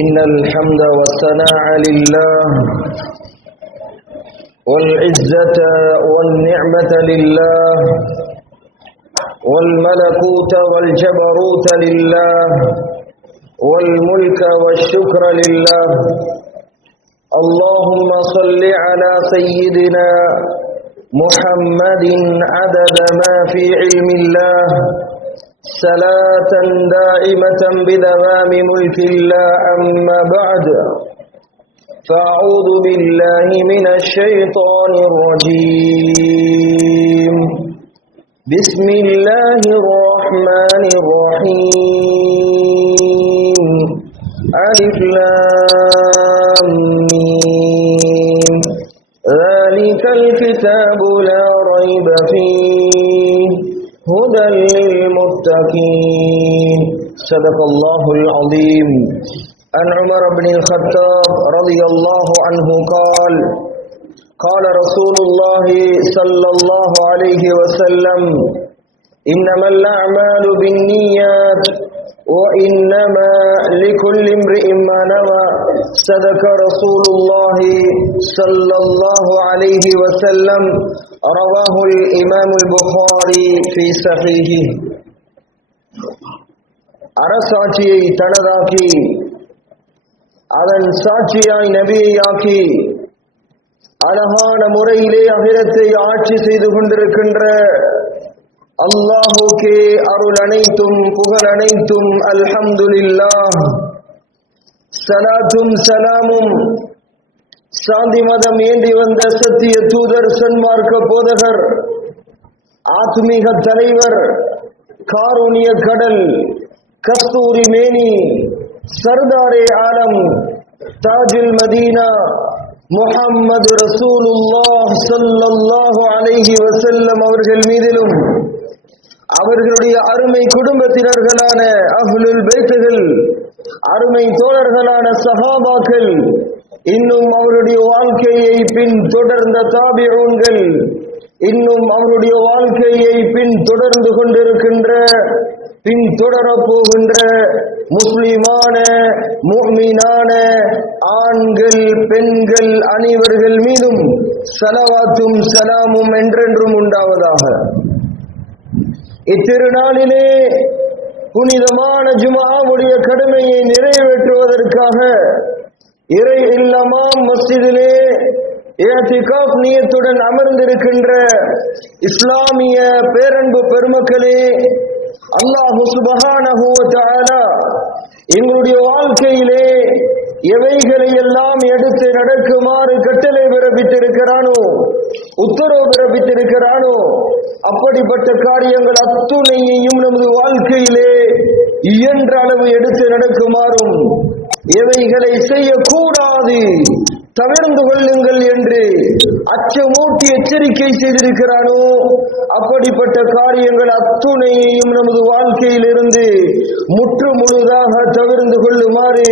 إن الحمد والثناء لله والعزة والنعمة لله والملكوت والجبروت لله والملك والشكر لله. اللهم صل على سيدنا محمد عدد ما في علم الله صلاة دائمة بدوام ملك الله. أما بعد فأعوذ بالله من الشيطان الرجيم. بسم الله الرحمن الرحيم. ألف لام ميم. ذلك الكتاب لا ريب فيه هدى للمتقين. صدق الله العظيم. عن عمر بن الخطاب رضي الله عنه قال: قال رسول الله صلى الله عليه وسلم: إنما الأعمال بالنيات وإنما لكل امرئ ما نوى. صدق رسول الله صلى الله عليه وسلم. رواه الإمام البخاري في صحيحه. அரசாட்சியை தனதாக்கி அதன் சாட்சியாய் நபியை ஆக்கி அழகான முறையிலே அகிலத்தை ஆட்சி செய்து கொண்டிருக்கின்ற அல்லாஹுக்கே அருள் அனைத்தும் புகழ் அனைத்தும். அல்ஹம்துலில்லாஹ். ஸலாத்தும் ஸலாமும் சாந்தி மதம் ஏந்தி வந்த சத்திய தூதர், சன்மார்க்க போதகர், ஆத்மீக தலைவர், காருண்ய கடல், கஸ்தூரி மேனி, சர்தாரே ஆலம், தாஜுல் மதீனா, முஹம்மது ரசூலுல்லாஹ் ஸல்லல்லாஹு அலைஹி வஸல்லம் அவர்கள் மீதிலும் அவர்களுடைய அருமை குடும்பத்தினர்களான அஹ்லுல் பைத்துகள், அருமை தோழர்களான சஹாபாக்கள், இன்னும் அவருடைய வாழ்க்கையை பின் தொடர்ந்த தாபிஊன்கள், இன்னும் அவருடைய வாழ்க்கையை பின் தொடர்ந்து கொண்டிருக்கின்ற, பின் தொடரப் போகின்ற முஸ்லிமான முஃமினான ஆண்கள் பெண்கள் அனைவர்கள் மீதும் ஸலவாத்தும் ஸலாமும் என்றென்றும் உண்டாவதாக. இத்திருநாளிலே புனிதமான ஜும்ஆவுடைய கடமையை நிறைவேற்றுவதற்காக இறை இல்லமாம் மஸ்ஜிதிலே இஅ்திகாஃப் நியத்துடன் அமர்ந்திருக்கின்ற இஸ்லாமிய பேரன்பு பெருமக்களே, அல்லாஹு சுப்ஹானஹு வ தஆலா எங்களுடைய வாழ்க்கையிலே எவைகளை எல்லாம் எடுத்து நடக்குமாறு கட்டளை பிறப்பித்திருக்கிறானோ, உத்தரவு பிறப்பித்திருக்கிறானோ, அப்படிப்பட்ட காரியங்கள் அத்துணையையும் நமது வாழ்க்கையிலே இயன்ற அளவு எடுத்து நடக்குமாறும், எவைகளை செய்யக்கூடாது தவிர்ந்து கொள்ளுங்கள் என்று அச்சமூட்டி எச்சரிக்கை செய்திருக்கிறானோ, அப்படிப்பட்ட காரியங்கள் அத்துணையையும் நமது வாழ்க்கையிலிருந்து முற்று முழுதாக தவிர்ந்து கொள்ளுமாறு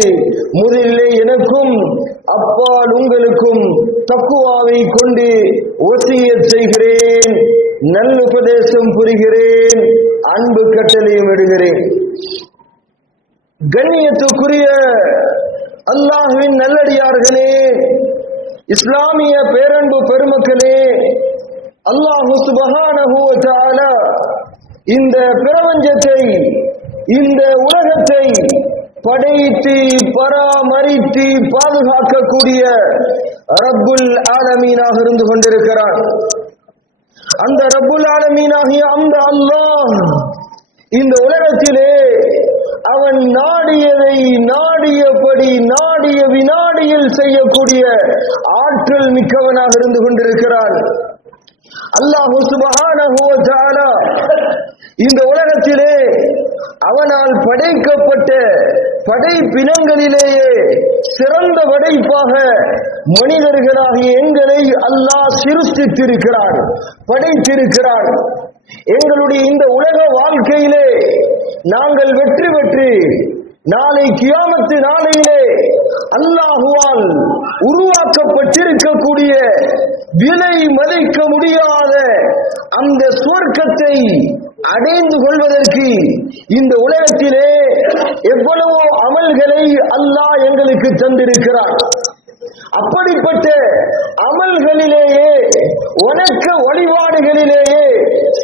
முதலிலே எனக்கும் அப்பால் உங்களுக்கும் தக்குவாவை கொண்டு வசியத் செய்கிறேன், நல்லுபதேசம் புரிகிறேன், அன்பு கட்டளையும் இடுகிறேன். கண்ணியத்துக்குரிய அல்லாஹ்வின் நல்லடியார்களே, இஸ்லாமிய பேரன்பு பெருமக்களே, அல்லாஹு சுப்ஹானஹு வ தஆலா இந்த பிரபஞ்சத்தை, இந்த உலகத்தை படைத்து பராமரித்து பாதுகாக்கக்கூடிய ரப்புல் ஆலமீனாக இருந்து கொண்டிருக்கிறான். அந்த ரப்புல் ஆலமீனாகிய அந்த அல்லாஹ் இந்த உலகத்திலே அவன் நாடியதை நாடியபடி நாடிய வினாடியில் செய்யக்கூடிய ஆற்றல் மிக்கவனாக இருந்து கொண்டிருக்கிறான். அல்லாஹு சுப்ஹானஹு வ தஆலா இந்த உலகத்திலே அவனால் படைக்கப்பட்ட படைப்பினங்களிலேயே சிறந்த படைப்பாக மனிதர்களாகிய எங்களை அல்லாஹ் சிருஷ்டித்திருக்கிறான், படைத்திருக்கிறான். எங்களுடைய இந்த உலக வாழ்க்கையிலே நாங்கள் வெற்றி பெற்று நாளை கியாமத்து நாளையிலே அல்லாஹுவால் உருவாக்கப்பட்டிருக்கக்கூடிய விலை மதிக்க முடியாத அந்த சுவர்க்கத்தை அடைந்து கொள்வதற்கு இந்த உலகத்திலே எவ்வளவோ அமல்களை அல்லாஹ் எங்களுக்கு தந்திருக்கிறார். அப்படிப்பட்ட அமல்களிலேயே வணக்க வழிபாடுகளிலேயே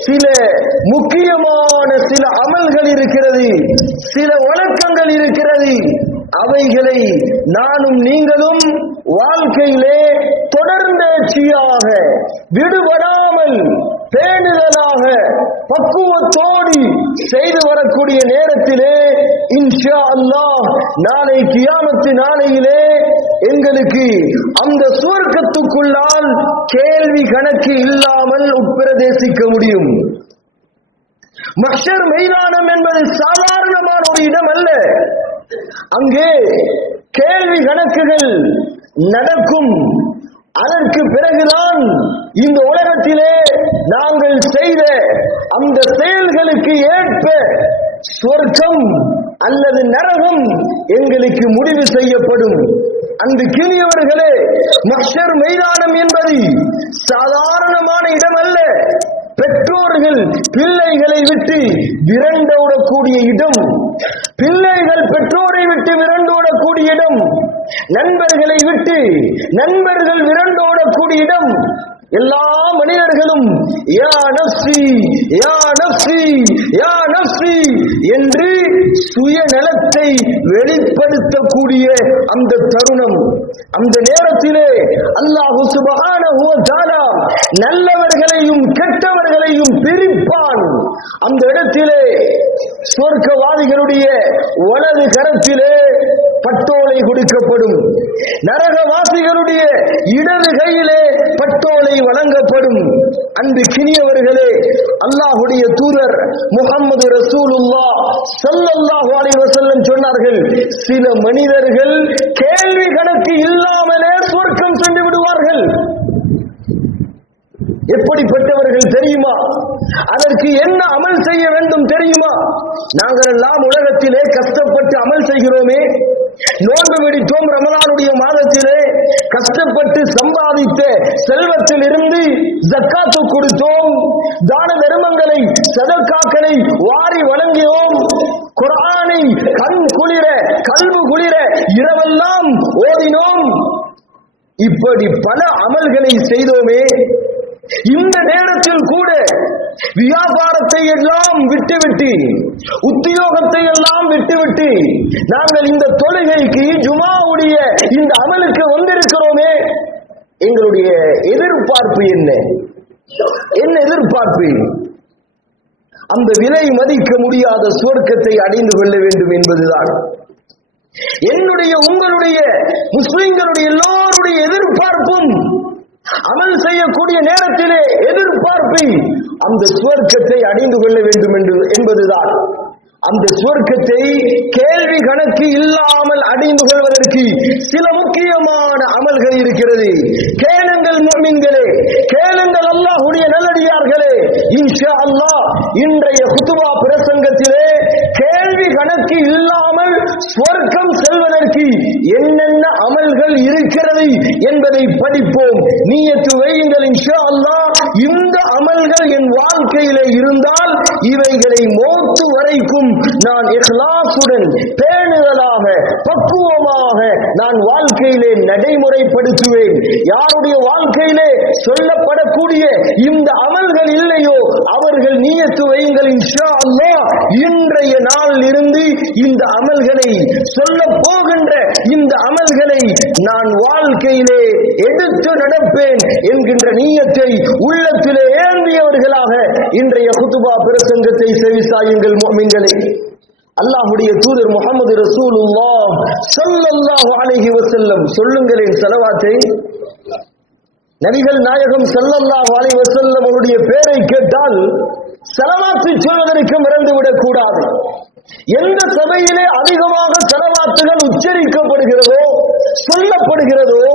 சில முக்கியமான சில அமல்கள் இருக்கிறது, சில வணக்கங்கள் இருக்கிறது. அவைகளை நானும் நீங்களும் வாழ்க்கையிலே தொடர்ந்தேர்ச்சியாக விடுபடாமல் பேணுதலாக பக்குவத்தோடு செய்து வரக்கூடிய நேரத்திலே இன்ஷா அல்லாஹ் நாளை கியாமத்து நாளையிலே எங்களுக்கு அந்த சுவர்க்கத்துக்குள்ளால் கேள்வி கணக்கு இல்லாமல் உட்பிரதேசிக்க முடியும். மஹ்ஷர் மைதானம் என்பது சாதாரணமான ஒரு இடம் அல்ல. அங்கே கேள்வி கணக்குகள் நடக்கும். அதற்கு பிறகுதான் இந்த உலகத்திலே நாங்கள் செய்த அந்த செயல்களுக்கு ஏற்ப சொர்க்கம் அல்லது நரகம் எங்களுக்கு முடிவு செய்யப்படும். அந்த கிணியவர்களே, மஹ்ஷர் மைதானம் என்பது சாதாரணமான இடம் அல்ல. பெற்றோர்கள் பிள்ளைகளை விட்டு விரண்டோடக்கூடிய இடம், பிள்ளைகள் பெற்றோரை விட்டு விரண்டோடக்கூடிய இடம், நண்பர்களை விட்டு நண்பர்கள் விரண்டோடக்கூடிய இடம். எல்லா மனிதர்களும் யா நஃப்ஸி யா நஃப்ஸி யா நஃப்ஸி என்று சுயநலத்தை வெளிப்படுத்தக்கூடிய அந்த தருணம். அந்த நேரத்திலே அல்லாஹ் சுப்ஹானஹு வ தஆலா நல்லவர்களையும் கெட்டவர்களையும் பிரிப்பான். அந்த இடத்திலே சொர்க்கவாதிகளுடைய வலது கரத்திலே பட்டோலை கொடுக்கப்படும், நரகவாசிகளுடைய இடது கையிலே பட்டோலை வழங்கப்படும். அன்பு கிணியவர்களே, அல்லாஹ்வுடைய தூதர் முஹம்மது ரசூலுல்லாஹ் ஸல்லல்லாஹு அலைஹி வஸல்லம் சொன்னார்கள், சில மனிதர்கள் கேள்வி கணக்கு இல்லாமலே சொர்க்கம் சென்று விடுவார்கள். எப்படிப்பட்டவர்கள் தெரியுமா? அதற்கு என்ன அமல் செய்ய வேண்டும் தெரியுமா? நாங்கள் எல்லாம் உலகத்திலே கஷ்டப்பட்டு அமல் செய்கிறோமே, நோன்பு பிடித்தோம், ரமலானுடைய மாதத்திலே கஷ்டப்பட்டு சம்பாதித்த செல்வத்தில் இருந்து ஜக்காத்து கொடுத்தோம், தான தர்மங்களை சதக்காக்களை வாரி வழங்கியோம், குர்ஆனை கண் குளிர கல்பு குளிர இரவெல்லாம் ஓதினோம். இப்படி பல அமல்களை செய்தோமே. இந்த நேரத்தில் கூட வியாபாரத்தை எல்லாம் விட்டுவிட்டு, உத்தியோகத்தை எல்லாம் விட்டுவிட்டு நாங்கள் இந்த தொழுகைக்கு ஜுமாவுடைய இந்த அமலுக்கு வந்திருக்கிறோமே. எங்களுடைய எதிர்பார்ப்பு என்ன? என்ன எதிர்பார்ப்பு? அந்த விலை மதிக்க முடியாத சுவர்க்கத்தை அடைந்து கொள்ள வேண்டும் என்பதுதான் என்னுடைய உங்களுடைய முஸ்லிம்களுடைய எல்லோருடைய எதிர்பார்ப்பும். அமல் செய்யக்கூடிய நேரத்திலே எதிர்பார்ப்பு அந்த சுவர்க்கத்தை அடைந்து கொள்ள வேண்டும் என்பதுதான். அந்த சுவர்க்கத்தை கேள்வி கணக்கு இல்லாமல் அடைந்து கொள்வதற்கு சில முக்கியமான அமல்கள் இருக்கிறது. கேளுங்கள் முஃமின்களே, கேளுங்கள் அல்லாஹ்வுடைய நல்லடியார்களே. இன்ஷா அல்லாஹ் இன்றைய குதுபா பிரசங்கத்திலே கேள்வி கணக்கு இல்லாமல் சுவர்க்கம் செல்வதற்கு என்னென்ன அமல்கள் இருக்கிறது என்பதை படிப்போம். நியத்து வையுங்கள் இன்ஷா அல்லாஹ். இந்த அமல்கள் என் வாழ்க்கையிலே இருந்தால் இவைகளை மௌத்து வரைக்கும் நான் இஹ்லாசுடன் பேணுதலாக பக்குவமாக நான் வாழ்க்கையிலே நடைமுறைப்படுத்துவேன். யாருடைய வாழ்க்கையிலே சொல்லப்படக்கூடிய இந்த அமல்கள் இல்லையோ அவர்கள் நியத்து வையுங்கள் இன்ஷா அல்லாஹ் இன்றைய நாளில் இருந்து இந்த அமல்களை சொல்ல போகின்ற இந்த அமல்களை நான் வாழ்க்கையிலே எடுத்து நடப்பேன் என்கின்ற நியத்தை உள்ளத்திலே ஏந்தியவர்களாக இன்றைய குதுபா பிரசங்கத்தை செவிசாயுங்கள் முஃமின்களே. அல்லாஹ்வுடைய தூதர் முஹம்மது ரசூலுல்லாஹ் ஸல்லல்லாஹு அலைஹி வஸல்லம் சொல்லுங்களேன் ஸலவாத்தை. நபிகள் நாயகம் ஸல்லல்லாஹு அலைஹி வஸல்லம் அவருடைய பெயரை கேட்டால் ஸலவாத்து சொல்வதற்கு மறந்துவிடக் கூடாது. எந்த சபையிலே அதிகமாக ஸலவாத்துகள் உச்சரிக்கப்படுகிறதோ சொல்லப்படுகிறதோ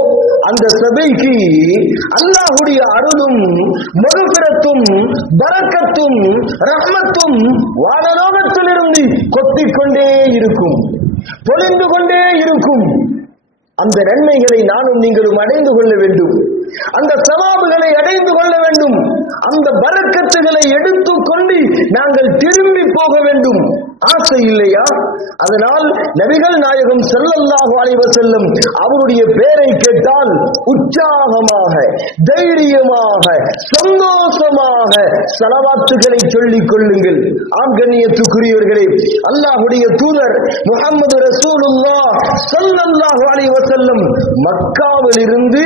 அந்த சபைக்கு அல்லாஹ்வுடைய அருளும் மக்ஃபிரத்தும் பரக்கத்தும் ரஹ்மத்தும் வானலோகத்திலிருந்து கொட்டிக்கொண்டே இருக்கும், பொழிந்து கொண்டே இருக்கும். அந்த நன்மைகளை நானும் நீங்களும் அடைந்து கொள்ள வேண்டும், அந்த சவாபுகளை அடைந்து கொள்ள வேண்டும், அந்த பரக்கத்துகளை எடுத்துக்கொண்டு நாங்கள் திரும்பி போக வேண்டும், ஆசை இல்லையா? அதனால் நபிகள் நாயகம் ஸல்லல்லாஹு அலைஹி வஸல்லம் அவருடைய பெயரை கேட்டால் உற்சாகமாக, தைரியமாக, சந்தோஷமாக ஸலவாத்துகளை சொல்லிக் கொள்ளுங்கள். ஆம் கண்ணியத்துக்குரியவர்களே, அல்லாஹ்வுடைய தூதர் முஹம்மது ரசூலுல்லாஹ் ஸல்லல்லாஹு அலைஹி வஸல்லம் மக்காவில் இருந்து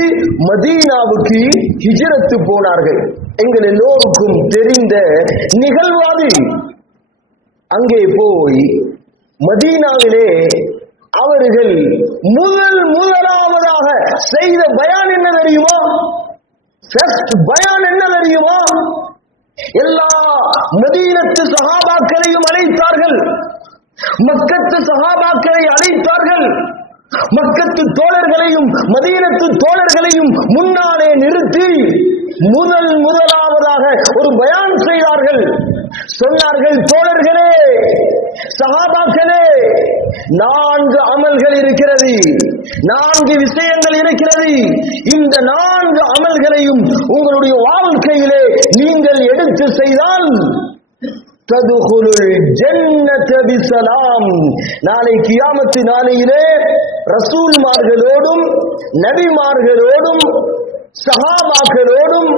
மதீனாவுக்கு ஹிஜ்ரத் போனார்கள். எங்கள் எல்லோருக்கும் தெரிந்த நிகழ்வாது. அங்கே போய் மதீனாவிலே அவர்கள் முதலாவதாக செய்த பயான் என்ன தெரியுமா? ஃபர்ஸ்ட் பயான் என்ன தெரியுமா? எல்லா மதீனத்து சஹாபாக்களையும் அழைத்தார்கள், மக்கத்து சஹாபாக்களை அழைத்தார்கள், மக்கத்து தோழர்களையும் மதீனத்து தோழர்களையும் முன்னாலே நிறுத்தி முதலாவதாக ஒரு பயான் செய்தார்கள். சொன்னார்கள், தோழர்களே, சஹாபாக்களே, 4 அமல்கள் இருக்கிறது, 4 விஷயங்கள் இருக்கிறது. இந்த 4 அமல்களையும் உங்களுடைய வாழ்க்கையிலே நீங்கள் எடுத்து செய்தால் ததுகுலுல் ஜன்னத பிஸலாம், நாளை கியாமத்து நாளையிலே ரசூல்மார்களோடும் நபிமார்களோடும் சஹாபாக்களோடும்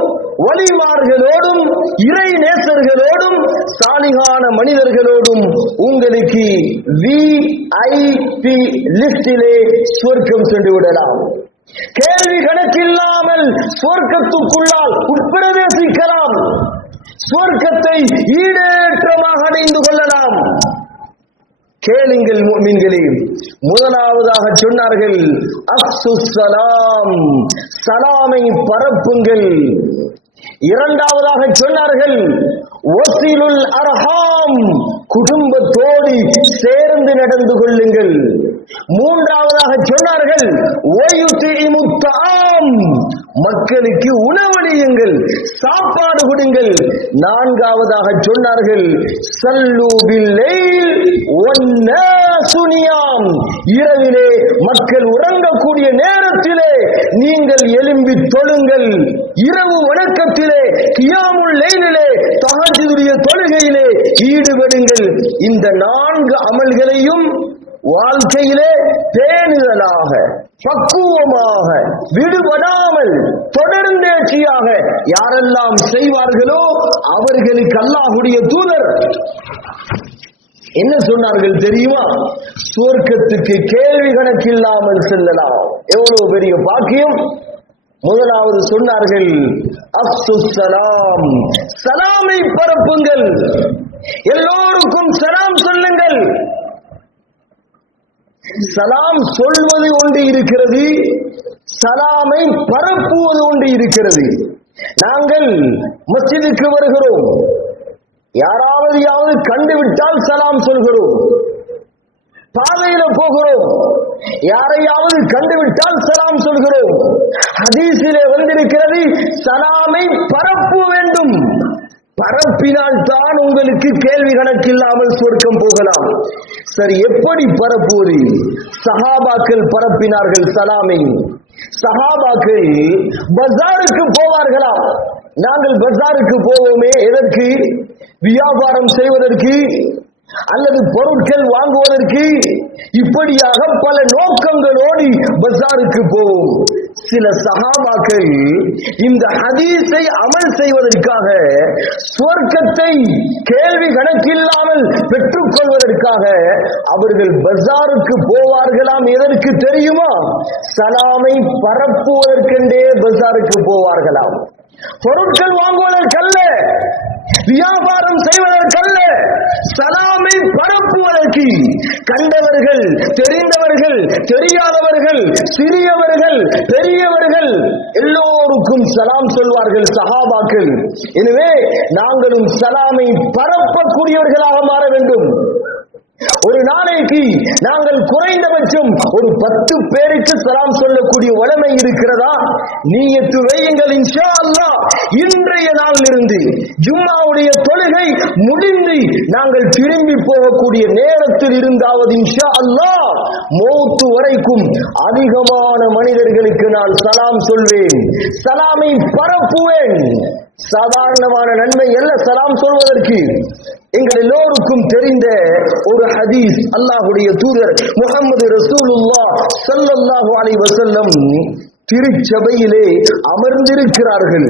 வலிமார்களோடும் இறை நேசர்களோடும் சாலிகான மனிதர்களோடும் உங்களுக்கு VIP லிஸ்டிலே சொர்க்கம் சென்று விடலாம். கேள்வி கணக்கில்லாமல் சொர்க்கத்துக்குள்ளால் உட்பிரவேசிக்கலாம், சொர்க்கத்தை ஈடேற்றமாக அடைந்து கொள்ளலாம். கேளுங்கள் முஃமின்களே, முதலாவதாக சொன்னார்கள் அஃசுஸ் ஸலாம், சலாமை பரப்புங்கள். இரண்டாவதாக சொன்னார்கள் வஸிலுல் அர்ஹாம், குடும்பத்தோடு சேர்ந்து நடந்து கொள்ளுங்கள். மூன்றாவதாக சொன்னார்கள் வயுதிமுத் தஆம், மக்களுக்கு உணவளியுங்கள், சாப்பாடு கொடுங்கள். நான்காவதாக சொன்னார்கள் ஸல்லூ பில்லைல் வன்னாசு நியாம், இரவிலே மக்கள் உறங்கக்கூடிய நேரத்திலே நீங்கள் எழும்பி தொழுங்கள். இரவு வணக்கத்திலே, கியாமுல் லைலிலே, தஹஜ்ஜுடைய தொழுகையிலே ஈடுபடுங்கள். இந்த 4 அமல்களையும் வாழ்க்கையிலே பேணுதலாக, பக்குவமாக, விடுபடாமல் தொடர்ந்தேர்ச்சியாக யாரெல்லாம் செய்வார்களோ அவர்களுக்கு அல்லாஹ்வுடைய தூதர் என்ன சொன்னார்கள் தெரியுமா? சுவர்க்கத்துக்கு கேள்வி கணக்கில்லாமல் செல்லலாம். எவ்வளவு பெரிய பாக்கியம்! முதலாவது சொன்னார்கள் அஃசுஸ் ஸலாம், சலாமை பரப்புங்கள், எல்லோருக்கும் சலாம் சொல்லுங்கள். சலாம் சொல்வது ஒன்று இருக்கிறது, சலாமை பரப்புவது ஒன்று இருக்கிறது. நாங்கள் மஸ்ஜிதுக்கு வருகிறோம், யாராவது கண்டுவிட்டால் சலாம் சொல்கிறோம். பாதையில போகிறோம், யாரையாவது கண்டுவிட்டால் சலாம் சொல்கிறோம். ஹதீஸிலே வந்திருக்கிறது சலாமை பரப்ப வேண்டும், பரப்பினால் தான் உங்களுக்கு கேள்வி கணக்கில்லாமல் சொர்க்கம் போகலாம். சரி, எப்படி பரப்புவது? சஹாபாக்கள் பரப்பினார்கள் சலாமை. சஹாபாக்கள் பஜாருக்கு போவார்களாம். நாங்கள் பஜாருக்கு போவோமே எதற்கு? வியாபாரம் செய்வதற்கு அல்லது பொருட்கள் வாங்குவதற்கு, இப்படியாக பல நோக்கங்களோடு பஜாருக்கு போவோம். சில சஹாபாக்கள் இந்த ஹதீஸை அமல் செய்வதற்காக, சொர்க்கத்தை கேள்வி கணக்கில்லாமல் பெற்றுக் கொள்வதற்காக அவர்கள் பஜாருக்கு போவார்களாம். எதற்கு தெரியுமா? சலாமை பரப்புவதற்கென்றே பஜாருக்கு போவார்களாம். பொருட்கள் வாங்குவதற்கல்ல, வியாபாரம் செய்வதற்கல்ல, சலாமை பரப்புவதற்கு. கண்டவர்கள், தெரிந்தவர்கள், தெரியாதவர்கள், சிறியவர்கள், பெரியவர்கள் எல்லோருக்கும் சலாம் சொல்வார்கள் சஹாபாக்கள். எனவே நாங்களும் சலாமை பரப்பக்கூடியவர்களாக மாற வேண்டும். ஒரு நாளைக்கு நாங்கள் குறைந்தபட்சம் ஒரு 10 பேருக்கு சலாம் சொல்லக்கூடிய வளமை இருக்கிறதா? நீயத்து வையுங்கள். இன்ஷா அல்லாஹ் இன்றைய நாளிலிருந்து ஜும்மாவுடைய தொழுகை முடிந்து நாங்கள் திரும்பி போகக்கூடிய நேரத்தில் இருந்தாவது இன்ஷா அல்லாஹ் மௌத்து வரைக்கும் அதிகமான மனிதர்களுக்கு நான் சலாம் சொல்வேன், சலாமை பரப்புவேன். சாதாரணமான நன்மை அல்ல சலாம் சொல்வதற்கு. எங்கள் எல்லோருக்கும் தெரிந்த ஒரு ஹதீஸ், அல்லாஹ்வுடைய தூதர் முஹம்மது ரசூலுல்லாஹ் ஸல்லல்லாஹு அலைஹி வஸல்லம் திருச்சபையிலே அமர்ந்திருக்கிறார்கள்.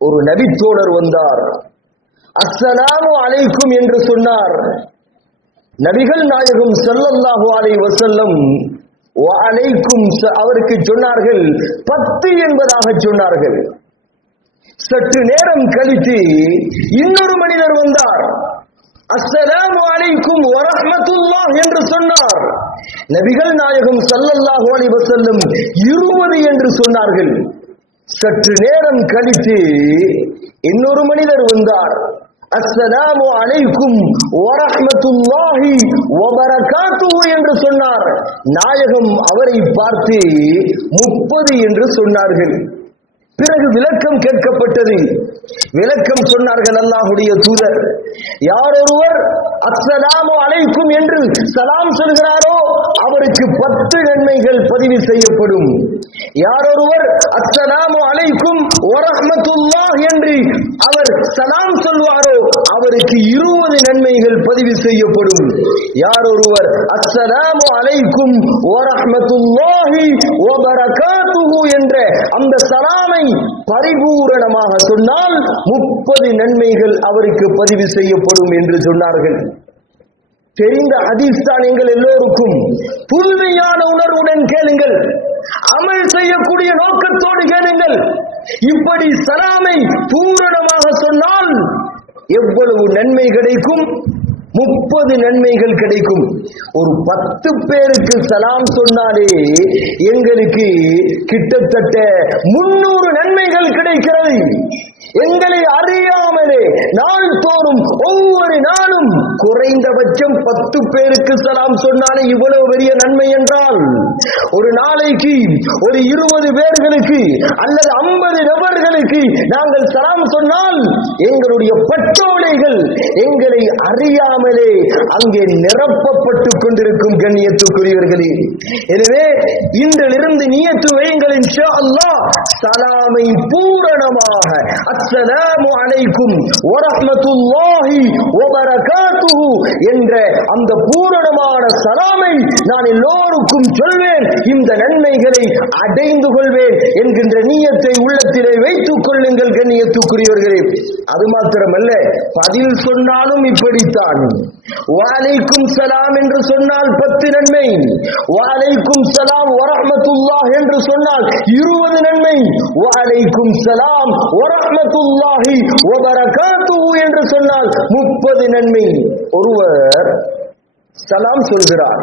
ஒரு நபித்தோழர் வந்தார், அஸ்ஸலாமு அலைக்கும் என்று சொன்னார். நபிகள் நாயகம் ஸல்லல்லாஹு அலைஹி வஸல்லம் வ அலைக்கும் அவருக்கு சொன்னார்கள், 10 என்பதாக சொன்னார்கள். சற்று நேரம் கழித்து இன்னொரு மனிதர் வந்தார், அஸ்ஸலாமு அலைக்கும் வ ரஹ்மத்துல்லாஹ் என்று சொன்னார். நபிகள் நாயகம் ஸல்லல்லாஹு அலைஹி வஸல்லம் 20 என்று சொன்னார்கள். சற்று நேரம் கழித்து இன்னொரு மனிதர் வந்தார், அஸ்ஸலாமு அலைக்கும் வ ரஹ்மத்துல்லாஹி வ பரகாத்துஹு என்று சொன்னார். நாயகம் அவரை பார்த்து 30 என்று சொன்னார்கள். பிறகு விளக்கம் கேட்கப்பட்டது. விளக்கம் சொன்னார்கள் அல்லாஹ்வுடைய தூதர், யார் ஒருவர் அஸ்ஸலாமு அலைக்கும் என்று சலாம் சொல்கிறாரோ அவருக்கு 10 நன்மைகள் பதிவு செய்யப்படும். யார் ஒருவர் அஸ்ஸலாமு அலைக்கும் வ ரஹ்மத்துல்லாஹ் என்று அவர் சலாம் சொல்வாரோ அவருக்கு 20 நன்மைகள் பதிவு செய்யப்படும். யார் ஒருவர் அஸ்ஸலாமு அலைக்கும் வ ரஹ்மத்துல்லாஹி வ பரகாத்துஹு என்ற அந்த சலாமை பரிபூரணமாக சொன்னால் 30 நன்மைகள் அவருக்கு பதிவு செய்யப்படும் என்று சொன்னார்கள். தெரிந்த ஹதீஸ் தான் எங்கள் எல்லோருக்கும். புதுமையான உணர்வுடன் கேளுங்கள், அமல் செய்யக்கூடிய நோக்கத்தோடு கேளுங்கள். இப்படி சலாமை பூரணமாக சொன்னால் எவ்வளவு நன்மை கிடைக்கும்? 30 நன்மைகள் கிடைக்கும். ஒரு 10 பேருக்கு சலாம் சொன்னாலே எங்களுக்கு கிட்டத்தட்ட 300 நன்மைகள் கிடைக்கிறது. எங்களை அறியாமலே நாள் தோறும் ஒவ்வொரு நாளும் குறைந்தபட்சம் 10 பேருக்கு சலாம் சொன்னாலே இவ்வளவு பெரிய நன்மை என்றால், ஒரு நாளைக்கு ஒரு 20 பேர்களுக்கு அல்லது 50 நபர்களுக்கு நாங்கள் சலாம் சொன்னால் எங்களுடைய பட்டோலைகள் எங்களை அறியாமலே அங்கே நிரப்பப்பட்டுக் கொண்டிருக்கும். கண்ணியத்துக்குரியவர்களே, எனவே இன்றிலிருந்து நியத்து வையுங்கள், இன்ஷா அல்லாஹ் சலாமை பூரணமாக அஸ்ஸலாமு அலைக்கும் வ ரஹ்மத்துல்லாஹி வ பரகாத்துஹு என்ற அந்த பூரணமான சலாமை நான் எல்லோருக்கும் சொல்வேன், இந்த நன்மைகளை அடைந்து கொள்வேன் என்கின்ற நியத்தை உள்ளத்திலே வைத்துக் கொள்ளுங்கள். கண்ணியத்துக்குரியவர்களே, அது மாத்திரமல்ல, பதில் சொன்னாலும் இப்படித்தான். வலைக்கும் சலாம் என்று சொன்னால் 10 நன்மை, வலைக்கும் சலாம் வ ரஹ்மத்துல்லாஹ் என்று சொன்னால் 20 நன்மை, வலைக்கும் சலாம் வ ரஹ்மத்துல்லாஹி வ பரகாத்துஹு என்று சொன்னால் 30 நன்மை. ஒருவர் சலாம் சொல்கிறார்,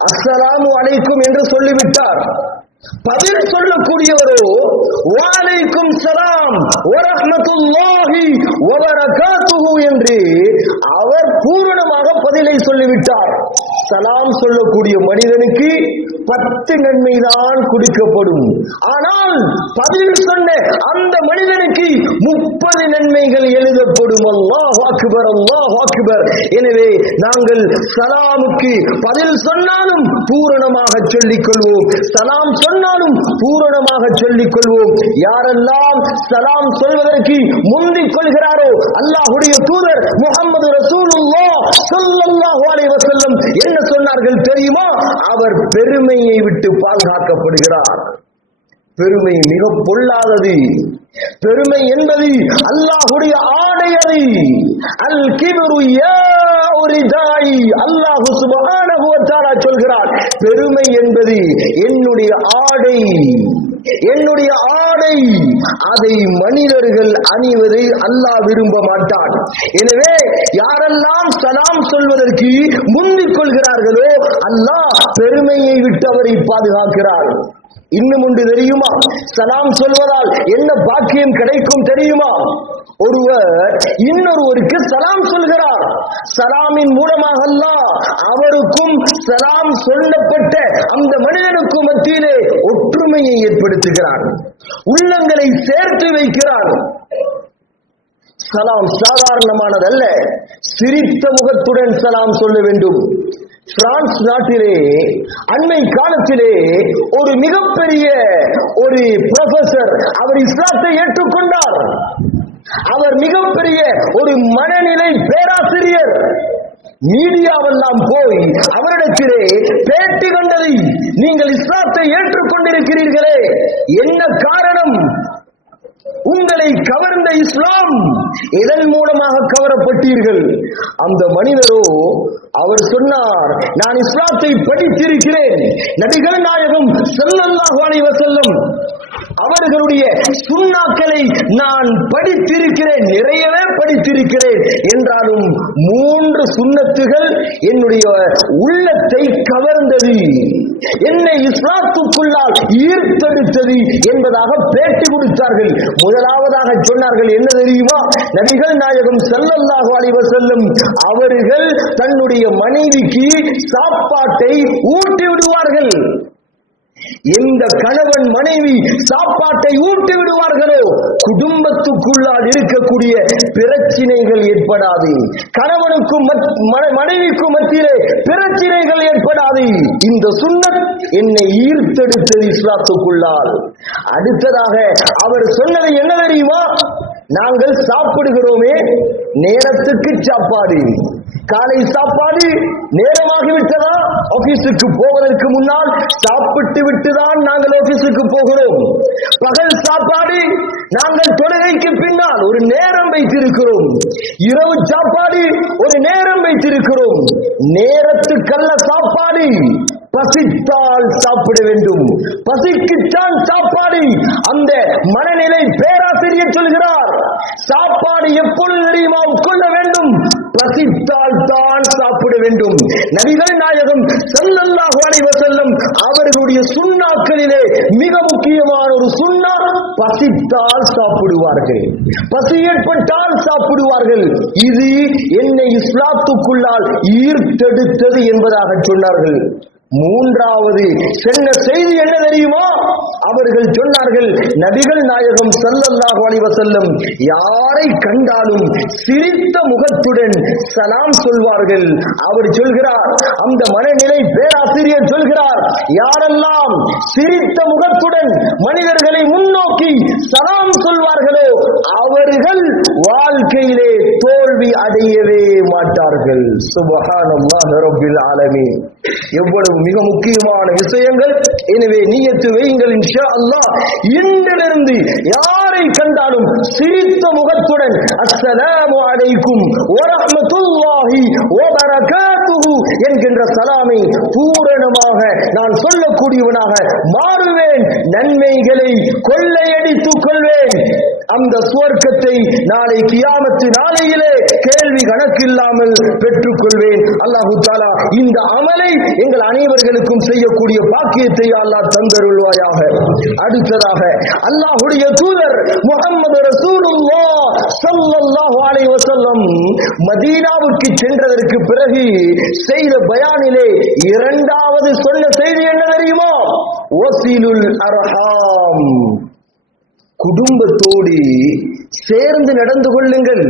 அஸ்ஸலாமு அலைக்கும் என்று சொல்லிவிட்டார். பதில் சொல்லக்கூடியவரோ வலைக்கும் சலாம் வ ரஹ்மத்துல்லாஹி வ பரகாத்துஹு என்று அவர் பூரணமாக பதிலை சொல்லிவிட்டார். சலாம் சொல்லக்கூடிய மனிதனுக்கு 10 நன்மைதான் கொடுக்கப்படும். ஆனால் பதில் சொன்ன அந்த மனிதனுக்கு 30 நன்மைகள் எழுதப்படும். அல்லாஹ் அக்பர், அல்லாஹ் அக்பர். எனவே நாங்கள் சலாமுக்கு பதில் சொன்னாலும் பூரணமாக சொல்லிக் கொள்வோம், சலாம் சொன்னாலும் பூரணமாக சொல்லிக் கொள்வோம். யாரெல்லாம் சலாம் சொல்வதற்கு முந்திக் கொள்கிறாரோ அல்லாஹ்வுடைய தூதர் முஹம்மது ரசூலுல்லாஹ் ஸல்லல்லாஹு அலைஹி வஸல்லம் என்ன சொன்னார்கள் தெரியுமா? அவர் பெருமையை விட்டு பாதுகாக்கப்படுகிறார். பெருமை மிக பொல்லாதது. பெருமை என்பது அல்லாஹ்வுடைய ஆடை. அது அல் கிப்ரு ரிதாயி. அல்லாஹ் சுப்ஹானஹு வ தஆலா சொல்கிறார், பெருமை என்பது என்னுடைய ஆடை, என்னுடைய ஆடை. அதை மனிதர்கள் அணிவதை அல்லாஹ் விரும்ப மாட்டான். எனவே யாரெல்லாம் சலாம் சொல்வதற்கு முந்திக் கொள்கிறார்களோ அல்லாஹ் பெருமையை விட்டு அவரை பாதுகாக்கிறார். இன்னும் ஒன்று தெரியுமா? சலாம் சொல்வதால் என்ன பாக்கியம் கிடைக்கும் தெரியுமா? ஒருவர் இன்னொருவருக்கு சலாம் சொல்கிறார். சலாமின் மூலமாக அல்லாஹ் அவருக்கும் சலாம் சொல்லப்பட்ட அந்த மனிதனுக்கும் மத்தியிலே ஒற்றுமையை ஏற்படுத்துகிறார், உள்ளங்களை சேர்த்து வைக்கிறார். சலாம் சாதாரணமானதல்ல. சிரித்த முகத்துடன் சலாம் சொல்ல வேண்டும். பிரான்ஸ் நாட்டிலே அண்மை காலத்திலே ஒரு மிகப்பெரிய ஒரு புரொஃபசர் அவர் இஸ்லாத்தை ஏற்றுக்கொண்டார். அவர் மிகப்பெரிய ஒரு மனநிலை பேராசிரியர். மீடியாவெல்லாம் போய் அவரிடத்திலே பேட்டி கண்டதை, நீங்கள் இஸ்லாத்தை ஏற்றுக்கொண்டிருக்கிறீர்களே, என்ன காரணம்? உங்களை கவர்ந்த இஸ்லாம் இதன் மூலமாக கவரப்பட்டீர்கள். அந்த மனிதரோ அவர் சொன்னார், நான் இஸ்லாத்தை படித்திருக்கிறேன், நபிகள் நாயகம் ஸல்லல்லாஹு அலைஹி வஸல்லம் அவர்களுடைய சுன்னாக்களை நான் படித்திருக்கிறேன், நிறையவே படித்திருக்கிறேன். என்றாலும் 3 சுன்னத்துகள் என்னுடைய உள்ளத்தை கவர்ந்தது, என்னை இஸ்லாத்துக்குள்ளால் ஈர்த்தெடுத்தது என்பதாக பேட்டி கொடுத்தார்கள். முதலாவதாக சொன்னார்கள், என்ன தெரியுமா? நபிகள் நாயகம் ஸல்லல்லாஹு அலைஹி வஸல்லம் அவர்கள் தன்னுடைய மனைவிக்கு சாப்பாட்டை ஊட்டி விடுவார்கள். எந்த கணவன் மனைவி சாப்பாட்டை ஊட்டி விடுவார்களோ குடும்பத்துக்குள்ளால் இருக்கக்கூடிய பிரச்சனைகள் ஏற்படாது, கணவனுக்கும் மனைவிக்கும் மத்தியிலே பிரச்சனைகள் ஏற்படாது. இந்த சுன்னத் என்னை ஈர்த்தெடுத்தது இஸ்லாத்துக்குள்ளால். அடுத்ததாக அவர் சொன்னது என்ன தெரியுமா? நாங்கள் சாப்பிடுகிறோமே, நேரத்துக்கு சாப்பாடு, காலை சாப்பாடு நேரமாகிவிட்டதா, ஆபீஸுக்கு போவதற்கு முன்னால் சாப்பிட்டு விட்டுதான் நாங்கள் ஆபீஸுக்கு போகிறோம். பகல் சாப்பாடு நாங்கள் தொழுகைக்கு பின்னால் ஒரு நேரம் வைத்திருக்கிறோம். இரவு சாப்பாடு ஒரு நேரம் வைத்திருக்கிறோம். நேரத்துக்கல்ல சாப்பாடு, பசித்தால் சாப்பிட வேண்டும், பசிக்குத்தான் சாப்பாடு. அந்த மனநிலை பேராசிரியர் சொல்கிறார், சாப்பாடு எப்பொழுது தெரியுமா உட்கொள்ள வேண்டும்? பசித்தால் தான் சாப்பிட வேண்டும். நபிகள் நாயகம் ஸல்லல்லாஹு அலைஹி வஸல்லம் அவர்களுடைய சுன்னாக்களிலே மிக முக்கியமான ஒரு சுன்னா, பசித்தால் சாப்பிடுவார்கள், பசி ஏற்பட்டால் சாப்பிடுவார்கள். இது என்னை இஸ்லாத்துக்குள்ளால் ஈர்த்தெடுத்தது என்பதாக சொன்னார்கள். மூன்றாவது சொன்ன செய்தி என்ன தெரியுமா? அவர்கள் சொன்னார்கள், நபிகள் நாயகம் ஸல்லல்லாஹு அலைஹி வஸல்லம் யாரை கண்டாலும் சிரித்த முகத்துடன் சலாம் சொல்வார்கள். அவர் சொல்கிறார், அந்த மனநிலை பேராசிரியர் சொல்கிறார், யாரெல்லாம் சிரித்த முகத்துடன் மனிதர்களை முன்னோக்கி சலாம் சொல்வார்களோ அவர்கள் வாழ்க்கையிலே தோல்வி அடையவே மாட்டார்கள். சுப்ஹானல்லாஹ் ரப்பில் ஆலமீன். எவ்வளவு மிக முக்கியமான விஷயங்கள். எனவே நியத்து வையுங்கள், இன்ஷா அல்லாஹ் இன்றிலிருந்து யாரை கண்டாலும் சிரித்த முகத்துடன் அஸ்ஸலாமு அலைக்கும் வ ரஹ்மத்துல்லாஹி வ பரகாத்துஹு என்கின்ற சலாமை பூரணமாக நான் சொல்லக்கூடியவனாக மாறுவேன். நன்மைகளை கொள்ளையடித்துக் கொள்வேன். அந்த சுவர்க்கத்தை நாளை கியாமத்து நாளையிலே கேள்வி கணக்கில்லாமல் பெற்றுக் கொள்வேன். அல்லாஹு தஆலா இந்த அமலை எங்கள் அனைவர்களுக்கும் செய்யக்கூடிய பாக்கியத்தை அல்லாஹ் தந்தருள்வாயாக. அடுத்ததாக அல்லாஹ்வுடைய தூதர் முஹம்மது ரசூலுல்லாஹ் ஸல்லல்லாஹு அலைஹி வஸல்லம் மதீனாவுக்கு சென்றதற்கு பிறகு செய்த பயானிலே இரண்டாவது சொன்ன செய்தி என்ன தெரியுமா? வஸீலுல் அர்ஹாம், குடும்பத்தோடு சேர்ந்து நடந்து கொள்ளுங்கள்,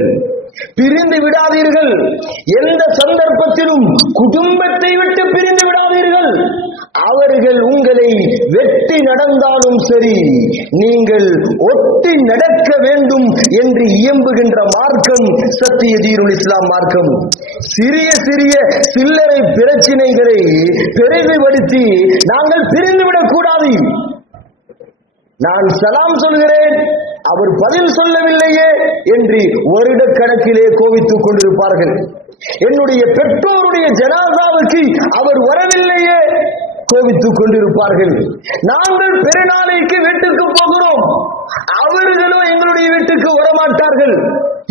பிரிந்து விடாதீர்கள். எந்த சந்தர்ப்பத்திலும் குடும்பத்தை விட்டு பிரிந்து விடாதீர்கள். அவர்கள் உங்களை வெட்டி நடந்தாலும் சரி, நீங்கள் ஒட்டி நடக்க வேண்டும் என்று இயம்புகின்ற மார்க்கம் சத்திய தீனுல் இஸ்லாம் மார்க்கம். சிறிய சிறிய சில்லறை பிரச்சனைகளை பெரிதுபடுத்தி நாங்கள் பிரிந்துவிடக் கூடாது. நான் சலாம் சொல்கிறேன், அவர் பதில் சொல்லவில்லையே என்று வருடக்கணக்கிலே கோபித்துக் கொண்டிருப்பார்கள். என்னுடைய பெற்றோருடைய ஜனாசாவுக்கு அவர் வரவில்லையே கோபித்துக் கொண்டிருப்பார்கள். நாங்கள் பெருநாளைக்கு வீட்டுக்கு போகிறோம், அவர்களோ எங்களுடைய வீட்டுக்கு வரமாட்டார்கள்.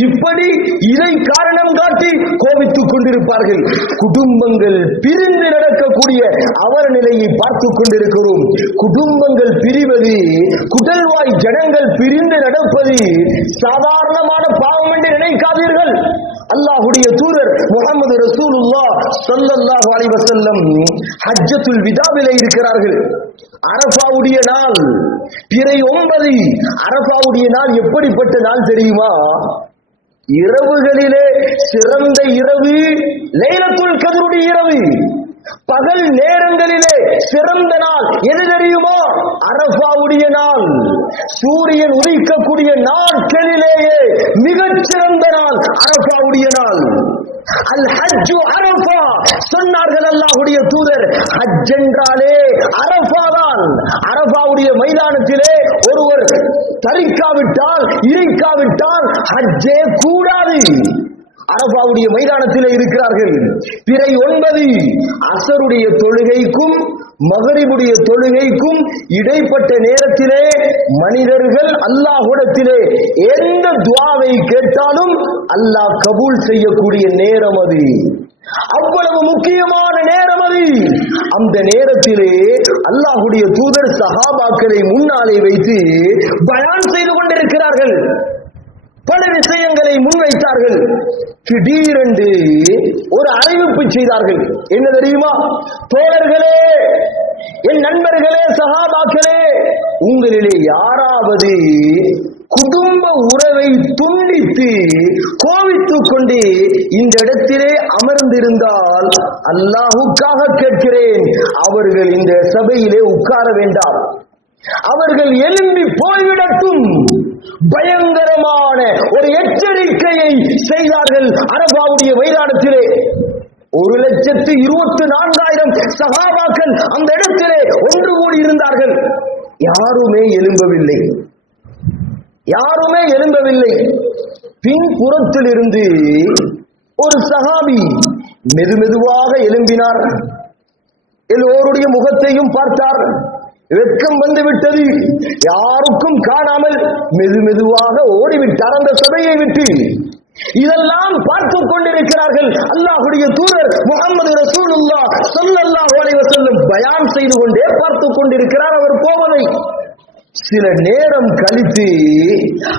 இப்படி இதை காரணம் காட்டி கோபித்துக் கொண்டிருப்பார்கள். குடும்பங்கள் பிரிந்து நடக்கக்கூடிய அவல நிலையை பார்த்துக் கொண்டிருக்கிறோம். குடும்பங்கள் பிரிவது, குடல்வாய் ஜனங்கள் பிரிந்து நடப்பது சாதாரணமான பாவம் என்று நினைக்காதீர்கள். அல்லாஹ்வுடைய தூதர் முஹம்மது ரசூலுல்லாஹ் ஸல்லல்லாஹு அலைஹி வஸல்லம் ஹஜ்ஜத்துல் விதாவிலே இருக்கிறார்கள். அரஃபாவுடைய நாள் பிறை 9. அரஃபாவுடைய நாள் எப்படிப்பட்ட நாள் தெரியுமா? இரவுகளிலே சிறந்த இரவு லைலத்துல் கத்ருடைய இரவு. பகல் நேரங்களிலே சிறந்த நாள் எது தெரியுமா? அரஃபாவுடைய நாள். சூரியன் உதிக்கக்கூடிய நாட்களிலேயே மிகச் சிறந்த நாள் அரஃபாவுடைய நாள். அல் ஹஜ்ஜு அரஃபா சொன்னார்கள் அல்லாஹ்வுடைய தூதர். ஹஜ் என்றாலே அரஃபா தான். அரஃபாவுடைய மைதானத்திலே ஒருவர் தரிக்காவிட்டால் இறைக்காவிட்டால் ஹஜ்ஜே கூடாது. அரஃபாவுடைய மைதானத்திலே இருக்கிறார்கள். பிறை 9 அசருடைய தொழுகைக்கும் மகரிபுடைய தொழுகைக்கும் இடைப்பட்ட நேரத்திலே மனிதர்கள் அல்லாஹ்விடத்திலே எந்த துஆவை கேட்டாலும் அல்லாஹ் கபூல் செய்யக்கூடிய நேரம் அது. அவ்வளவு முக்கியமான நேரம் அது. அந்த நேரத்திலே அல்லாஹ்வுடைய தூதர் சஹாபாக்களை முன்னாலே வைத்து பயான் செய்து கொண்டிருக்கிறார்கள். பல விஷயங்களை முன்வைத்தார்கள். திடீரென்று ஒரு அறிவிப்பு செய்தார்கள். என்ன தெரியுமா? தோழர்களே, என் நண்பர்களே, சஹாபாக்களே, உங்களிலே யாராவது குடும்ப உறவை துண்டித்து கோவித்துக் கொண்டு இந்த இடத்திலே அமர்ந்திருந்தால் அல்லாஹ்வுக்காக கேட்கிறேன், அவர்கள் இந்த சபையிலே உட்கார வேண்டாம். அவர்கள் எழும்பி போய்விடட்டும். பயங்கரமான ஒரு எச்சரிக்கையை செய்தார்கள். அரபாவுடைய மைதானத்திலே 1,24,000 சஹாபாக்கள் அந்த இடத்திலே ஒன்று கூடி இருந்தார்கள். யாருமே எழும்பவில்லை. யாருமே எழும்பவில்லை. பின்புறத்தில் இருந்து ஒரு சஹாபி மெதுமெதுவாக எழும்பினார். எல்லோருடைய முகத்தையும் பார்த்தார். வெட்கம் வந்து விட்டது. யாருக்கும் காணாமல் மெதுமெதுவாக ஓடிவிட்டார் அந்த சபையை விட்டு. இதெல்லாம் பார்த்துக் கொண்டிருக்கிறார்கள். அல்லாஹ்வுடைய தூதர் முஹம்மது ரசூலுல்லாஹ் ஸல்லல்லாஹு அலைஹி வஸல்லம் பயான் செய்து கொண்டே பார்த்துக் கொண்டிருக்கிறார் அவர் போவதை. சில நேரம் கழித்து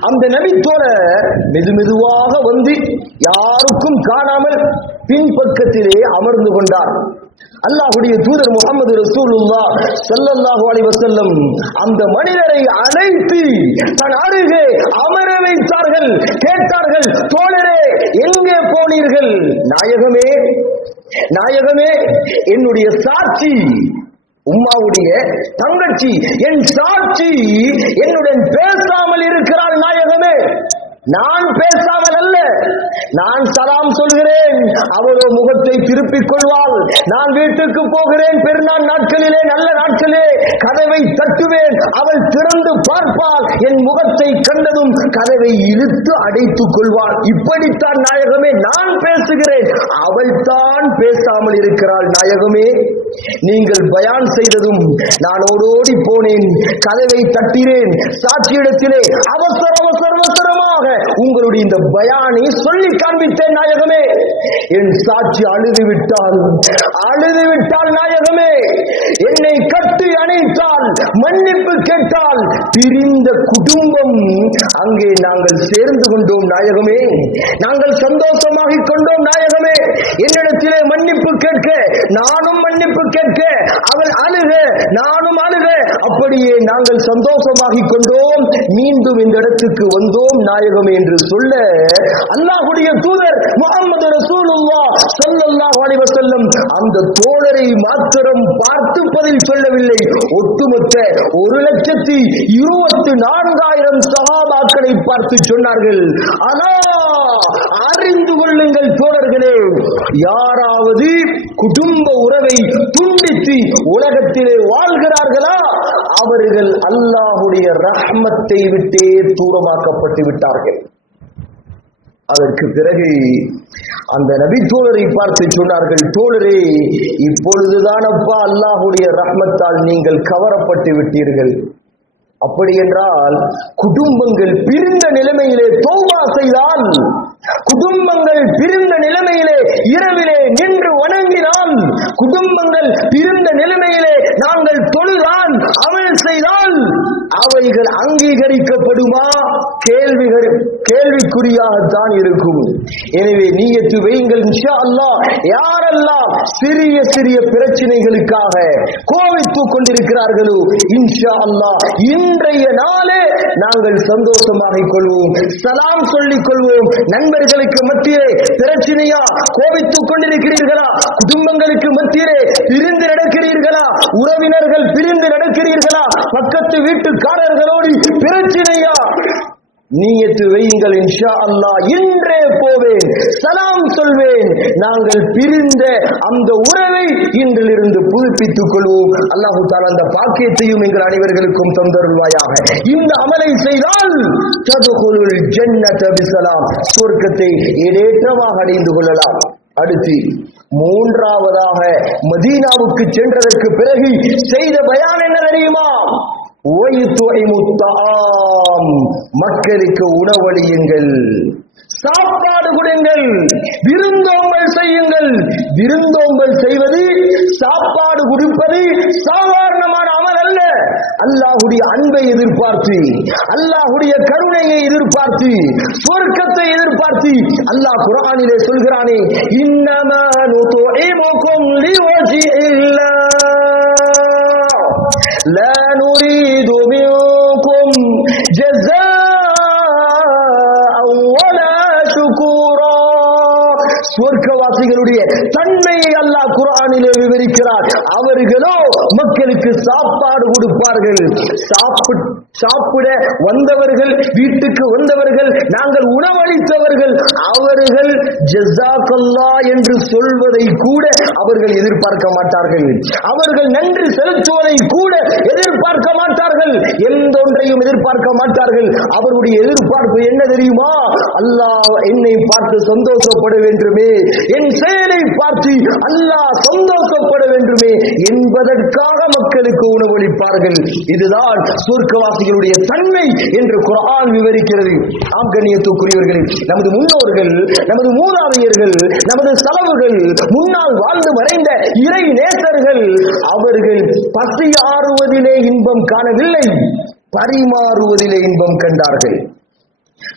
அந்த நபித்தோழர் மெதுமெதுவாக வந்து யாருக்கும் காணாமல் பின்பக்கத்திலே அமர்ந்து கொண்டார். அல்லாஹ்வுடைய தூதர் முஹம்மது ரசூலுல்லாஹ் ஸல்லல்லாஹு அலைஹி வஸல்லம் அந்த மனிதரை அழைத்து தன் அருகே அமர வைத்தார்கள். கேட்டார்கள், தோழரே, எங்கே போனீர்கள்? நாயகமே, நாயகமே, என்னுடைய சாட்சி, உம்மாவுடைய தங்கச்சி, என் சாட்சி என்னுடன் பேசாமல் இருக்கிறாள் நாயகமே. நான் பேசாமல் அல்ல, நான் சலாம் சொல்கிறேன், அவரோ முகத்தை திருப்பிக் கொள்வாள். நான் வீட்டுக்கு போகிறேன், பெருநாள் நாட்களிலே, நல்ல நாட்களே, கதவை தட்டுவேன், அவள் திறந்து பார்ப்பாள். என் முகத்தை கண்டதும் கதவை இழுத்து அடைத்துக் கொள்வாள். இப்படித்தான் நாயகமே நான் பேசுகிறேன், அவள் தான் பேசாமல் இருக்கிறாள். நாயகமே, நீங்கள் பயான் செய்ததும் நான் ஓடோடி போனேன், கதவை தட்டினேன், சாட்சியிடத்திலே அவசர அவசரமாக உங்களுடைய இந்த பயானை சொல்லி காண்பித்தேன். நாயகமே, என் சாட்சி அழுது விட்டால் நாயகமே, என்னை கட்டி அணைத்தால், மன்னிப்பு கேட்டால், பிரிந்த குடும்பம் அங்கே நாங்கள் சேர்ந்து கொண்டோம் நாயகமே, நாங்கள் சந்தோஷமாகிக் கொண்டோம் நாயகமே. என்னிடத்திலே மன்னிப்பு கேட்க, நானும் மன்னிப்பு கேட்க, அவள் அழுக, நானும் அழுக, அப்படியே நாங்கள் சந்தோஷமாகிக் கொண்டோம். மீண்டும் இந்த இடத்துக்கு வந்தோம் நாயகமே என்று சொல்ல, அல்லாஹ்வுடைய தூதர் முஹம்மது ரசூலுல்லாஹ் ஸல்லல்லாஹு அலைஹி வஸல்லம் அந்த தோழரை மாத்திரம் பார்த்து பதில் சொல்லவில்லை. ஒட்டுமொத்த 1,24,000 சஹாபாக்களை பார்த்து சொன்னார்கள், ஆனா அறிந்து கொள்ளுங்கள் தோழர்களே, யாராவது குடும்ப உறவை துண்டித்து உலகத்திலே வாழ்கிறார்களா, அவர்கள் அல்லாஹ்வுடைய ரஹ்மத்தை விட்டே தூரமாக்கப்பட்டு விட்டார்கள். அதற்கு பிறகு அந்த நபி தோழரை பார்த்து சொன்னார்கள், தோழரே, இப்பொழுதுதான் அப்பா அல்லாஹ்வுடைய ரஹ்மத்தால் நீங்கள் கவரப்பட்டு விட்டீர்கள். அப்படி என்றால் குடும்பங்கள் பிரிந்த நிலைமையிலே தௌபா செய்தால், குடும்பங்கள் பிரிந்த நிலைமையிலே இரவிலே நின்று வணங்கினால், குடும்பங்கள் பிரிந்த நிலைமையிலே நாங்கள் தொழுதால், அமல் செய்தால் அவைகள் அங்கீகரிக்கப்படுமா? கேள்விக்குறியாகத்தான் இருக்கும். எனவே நியத்து வையுங்கள், இன்ஷா அல்லாஹ். யாரெல்லாம் சிறிய சிறிய பிரச்சனைகளுக்காக கோவித்துக் கொண்டிருக்கிறார்களோ இன்ஷா அல்லாஹ் இன்றைய நாளே நாங்கள் சந்தோஷமாக கொள்வோம், சலாம் சொல்லிக் கொள்வோம். நண்பர்களுக்கு மத்தியிலே பிரச்சனையா கோவித்துக் கொண்டிருக்கிறீர்களா? குடும்பங்களுக்கு மத்தியிலே பிரிந்து நடக்கிறீர்களா? உறவினர்கள் பிரிந்து நடக்கிறீர்களா? பக்கத்து வீட்டுக்காரர்களோடு பிரச்சனையா? நியத்து வையுங்கள், இன்ஷா அல்லாஹ் இன்றே போவேன், சலாம் சொல்வேன். நாங்கள் பிரிந்த அந்த உறவை இன்றிலிருந்து புதுப்பித்துக் கொள்வோம். அல்லாஹு தஆலா அந்த பாக்கியத்தையும் எங்கள் அனைவர்களுக்கும் தந்தருள்வாயாக. இந்த அமலை செய்தால் ததுகுலுல் ஜன்னத பிஸலாம், சொர்க்கத்தை ஏற்றமாக அடைந்து கொள்ளலாம். அடுத்து மூன்றாவதாக மதீனாவுக்கு சென்றதற்கு பிறகு செய்த பயான் என்ன தெரியுமா? மக்களுக்கு உணவளியுங்கள், சாப்பாடு கொடுங்கள், விருந்தோம்பல் செய்யுங்கள். விருந்தோம்பல் செய்வது, சாப்பாடு கொடுப்பது சாதாரணமான அமல் அல்ல. அல்லாஹ்வுடைய அன்பை எதிர்பார்த்து, அல்லாஹ்வுடைய கருணையை எதிர்பார்த்து, சொர்க்கத்தை எதிர்பார்த்து அல்லாஹ் குர்ஆனிலே சொல்கிறானே, இன்னமா நுதுஇமுகும் லிவஜில்லாஹ் லா நுரீது மின்கும் ஜஸாஅன் வலா ஷுகூரா. சொர்க்கவாசிகளுடைய தன்மையை அல்லாஹ் குர்ஆனிலே விவரிக்கிறார். அவர்களோ மக்களுக்கு சாப்பாடு கொடுப்பார்கள். சாப்பிட வந்தவர்கள், வீட்டுக்கு வந்தவர்கள், நாங்கள் உணவளித்தவர்கள், அவர்கள் ஜஸாக்கல்லாஹ் என்று சொல்வதை கூட அவர்கள் எதிர்பார்க்க மாட்டார்கள். அவர்கள் நன்றி செலுத்துவதை கூட எதிர்பார்க்க மாட்டார்கள். எந்த ஒன்றையும் எதிர்பார்க்க மாட்டார்கள். அவருடைய எதிர்பார்ப்பு என்ன தெரியுமா? அல்லாஹ் என்னை பார்த்து சந்தோஷப்பட வேண்டுமே, என் செயலை பார்த்து அல்லாஹ் சந்தோஷப்பட வேண்டுமே என்பதற்காக மக்களுக்கு உணவளிப்பார்கள். இதுதான் சொர்க்கவாசிகளுடைய தன்மை என்று குர்ஆன் விவரிக்கிறது. ஆம் கண்ணியத்துக்குரியவர்களே, நமது முன்னோர்கள், நமது மூதாதையர்கள், நமது சலவுகள், முன்னால் வாழ்ந்து மறைந்த இறை நேசர்கள், அவர்கள் பசி ஆறுவதிலே இன்பம் காணவில்லை, பரிமாறுவதிலே இன்பம் கண்டார்கள்.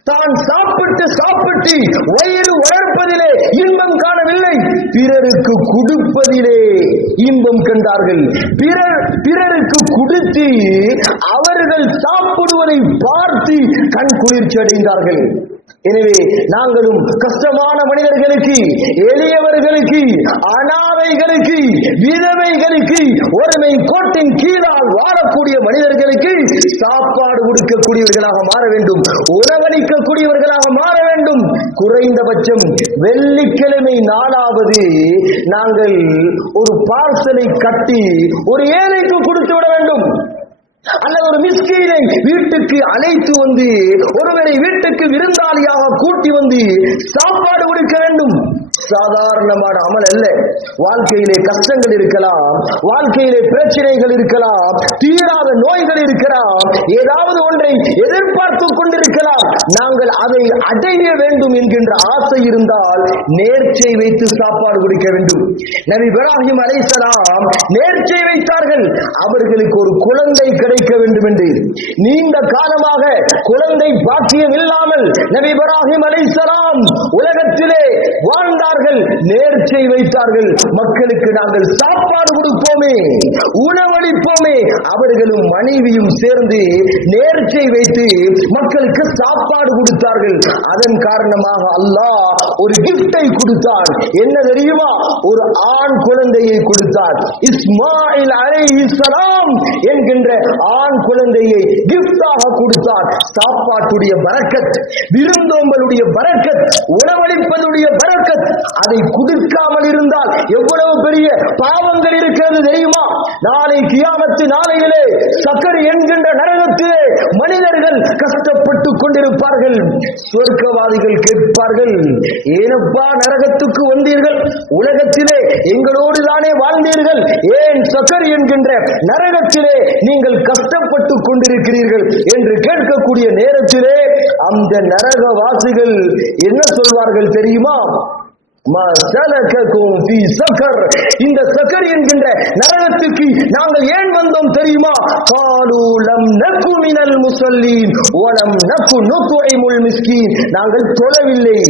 தான் சாப்பிட்டு சாப்பிட்டு வயிறு வளர்ப்பதிலே இன்பம் காணவில்லை, பிறருக்கு கொடுப்பதிலே இன்பம் கண்டார்கள். பிறருக்கு கொடுத்து அவர்கள் சாப்பிடுவதை பார்த்து கண் குளிர்ச்சி அடைந்தார்கள். எனவே நாங்களும் கஷ்டமான மனிதர்களுக்கு, எளியவர்களுக்கு, அனாதைகளுக்கு, விதவைகளுக்கு, ஒருமை கோட்டின் கீழால் வாழக்கூடிய மனிதர்களுக்கு சாப்பாடு கொடுக்கக்கூடியவர்களாக மாற வேண்டும், உணவளிக்கக்கூடியவர்களாக மாற வேண்டும். குறைந்தபட்சம் வெள்ளிக்கிழமை நாளாவது நாங்கள் ஒரு பார்சலை கட்டி ஒரு ஏழைக்கு கொடுத்து விட வேண்டும். அல்லது ஒரு மிஸ்கீனை வீட்டுக்கு அழைத்து வந்து, ஒருவரை வீட்டுக்கு விருந்தாளியாக கூட்டி வந்து சாப்பாடு கொடுக்க வேண்டும். சாதாரணமான அமல் அல்ல. வாழ்க்கையிலே கஷ்டங்கள் இருக்கலாம், வாழ்க்கையிலே பிரச்சனைகள் இருக்கலாம், தீராத நோய்கள் இருக்கலாம், ஏதாவது ஒன்றை எதிர்பார்த்துக் கொண்டிருக்கலாம். நாங்கள் அதை அடைய வேண்டும் என்கின்ற ஆசை இருந்தால் நேர்ச்சை வைத்து சாப்பாடு கொடுக்க வேண்டும். நபி இப்ராஹிம் அலைஹிஸ்ஸலாம் நேர்ச்சை வைத்தார்கள். அவர்களுக்கு ஒரு குழந்தை கிடைக்க வேண்டும் என்று. நீண்ட காலமாக குழந்தை பாக்கியம் இல்லாமல் நபி இப்ராஹிம் அலைஹிஸ்ஸலாம் உலகத்திலே வாழ்ந்தார்கள், நேர்ச்சை வைத்தார்கள். மக்களுக்கு நாங்கள் சாப்பாடு கொடுப்போமே, உணவளிப்போமே. அவர்களும் மனைவியும் சேர்ந்து நேர்ச்சை வைத்து மக்களுக்கு சாப்பாடு கொடுத்தார்கள். அதன் காரணமாக அல்லாஹ் ஒரு கிஃப்டை கொடுத்தான். என்ன தெரியுமா? ஒரு ஆண் குழந்தையை கொடுத்தார். இஸ்மாயில் அலைஹிஸ்ஸலாம் என்கின்ற ஆண் குழந்தையை கிஃப்டாக கொடுத்தார். சாப்பாட்டுடைய பரக்கத், விருந்தோம்பலுடைய பரக்கத், உணவளிப்பதுடைய பரக்கத். அதை கொடுக்காமல் இருந்தால் எவ்வளவு பெரிய பாவங்கள் இருக்கிறது தெரியுமா? நாளை கியாமத்து நாளையிலே சக்கர் என்கின்ற நரகத்திலே மனிதர்கள் கஷ்டப்பட்டுக் கொண்டிருப்பார்கள். சொர்க்கவாதிகள் கேட்பார்கள், ஏனப்பா நரகத்துக்கு வந்தீர்கள்? உலகத்திலே எங்களோடு தானே வாழ்ந்தீர்கள், ஏன் சக்கர் என்கின்ற நரகத்திலே நீங்கள் கஷ்டப்பட்டுக் கொண்டிருக்கிறீர்கள் என்று கேட்கக்கூடிய நேரத்திலே அந்த நரகவாசிகள் என்ன சொல்வார்கள் தெரியுமா? மா சலககும் ஃபீ ஸகர், இந்த ஸகர் என்கின்ற நரகத்துக்கு நாங்கள் ஏன் வந்தோம் தெரியுமா? காலூ லம் நகு மினல் முஸல்லீன் வ லம் நகு நுத்இமுல் மிஸ்கீன், நாங்கள் தொழவில்லை,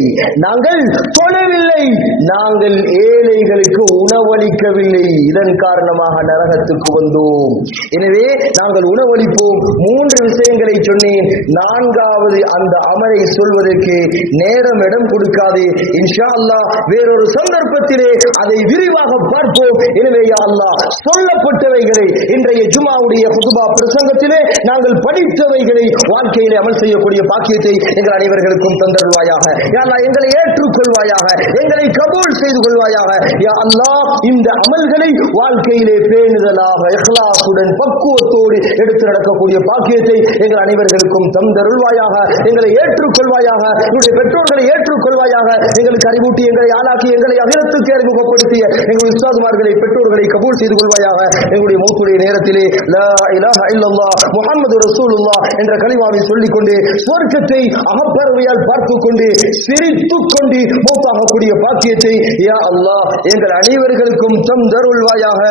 நாங்கள் ஏழைகளுக்கு உணவளிக்கவில்லை, இதன் காரணமாக நரகத்துக்கு வந்தோம். எனவே நாங்கள் உணவளிப்போம். 3 விஷயங்களை சொன்னேன். 4வது அந்த அமலை சொல்வதற்கு நேரம் இடம் கொடுக்காது. இன்ஷா அல்லாஹ் வேறொரு சந்தர்ப்பத்திலே அதை விரிவாக பார்ப்போம். எனவே யா அல்லாஹ் சொல்லப்பட்டவைகளை இன்றைய ஜும்ஆவுடைய குதுபா பிரசங்கத்திலே நாங்கள் படித்தவைகளை வாழ்க்கையிலே அமல் செய்யக்கூடிய பாக்கியத்தை எங்கள் அனைவர்களுக்கும் தந்தருள்வாயாக. யா அல்லாஹ் எங்களை ஏற்றுக்கொள்வாயாக, எங்களை கபூல் செய்து கொள்வாயாக. யா அல்லாஹ் இந்த அமல்களை வாழ்க்கையிலே பேணுதலாக இஹ்லாஸுடன் பக்குவத்தோடு எடுத்து நடக்கக்கூடிய பாக்கியத்தை எங்கள் அனைவர்களுக்கும் தந்தருள்வாயாக. எங்களை ஏற்றுக்கொள்வாயாக, எங்களுடைய பெற்றோர்களை ஏற்றுக்கொள்வாயாக. எங்களுக்கு அறிவூட்டி எங்களை ஆளாக்கி எங்களை அகிலத்துக்கு அறிமுகப்படுத்திய எங்களுடைய உஸ்தாதுமார்களை பெற்றோர்களை கபூல் செய்து கொள்வாயாக. எங்களுடைய மௌத்துடைய நேரத்திலே லா இலாஹ இல்லல்லாஹ் முஹம்மது ரசூலுல்லாஹ் என்ற கலிமாவை சொல்லிக் கொண்டு சுவர்க்கத்தை அகப்பறவையால் பார்த்துக் கொண்டு சிரித்துக் கொண்டு மௌத்தாகக்கூடிய பாக்கியத்தை யா அல்லாஹ் எங்கள் அனைவர்களுக்கும் தந்தருள்வாயாக.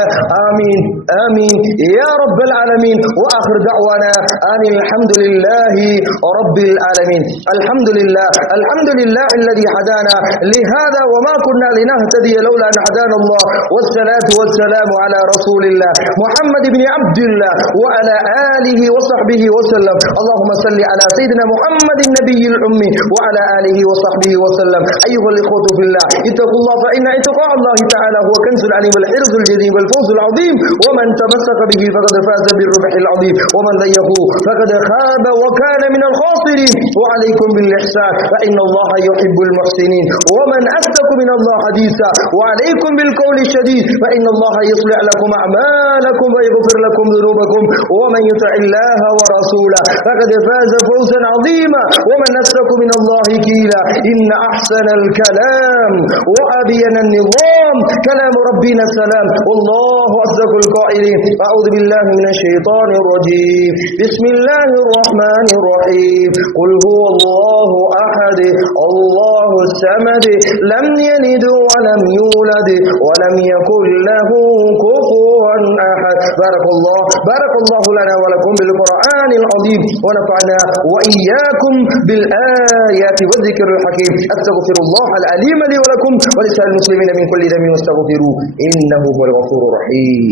ஆமீன் ஆமீன் யா ரப்பல் ஆலமீன். وآخر دعوانا أن الحمد لله رب العالمين. الحمد لله الذي هدانا لهذا وما كنا لنهتدي لولا أن هدانا الله. والصلاة والسلام على رسول الله محمد بن عبد الله وعلى آله وصحبه وسلم. اللهم صل على سيدنا محمد النبي الأمي وعلى آله وصحبه وسلم. أيها الإخوة في الله اتقوا الله فإن اتقاء الله تعالى هو كنز العليم والحرز الجديد والفوز العظيم. ومن تمسك به فقد فاز بالربح العظيم ومن ضيقه فقد خاب وكان من الخاسرين. وعليكم بالإحسان فإن الله يحب المحسنين. ومن أصدق من الله حديثا. وعليكم بالقول الشديد فإن الله يصلح لكم أعمالكم ويغفر لكم ذنوبكم. ومن يطع الله ورسوله فقد فاز فوزا عظيما. ومن أصدق من الله قيلا. إن أحسن الكلام وأبين النظام كلام ربنا السلام. والله أصدق القائلين. أعوذ بالله من الشيطان الرجيم. بسم الله الرحمن الرحيم. قل هو الله أحد الله الصمد لم يلد ولم يولد ولم يكن له كفوا أحد. بارك الله لنا ولكم بالقرآن العظيم ونفعنا وإياكم بالآيات والذكر الحكيم. أستغفر الله العليم لي ولكم ولسائر المسلمين من كل ذنب واستغفروه إنه هو الغفور الرحيم.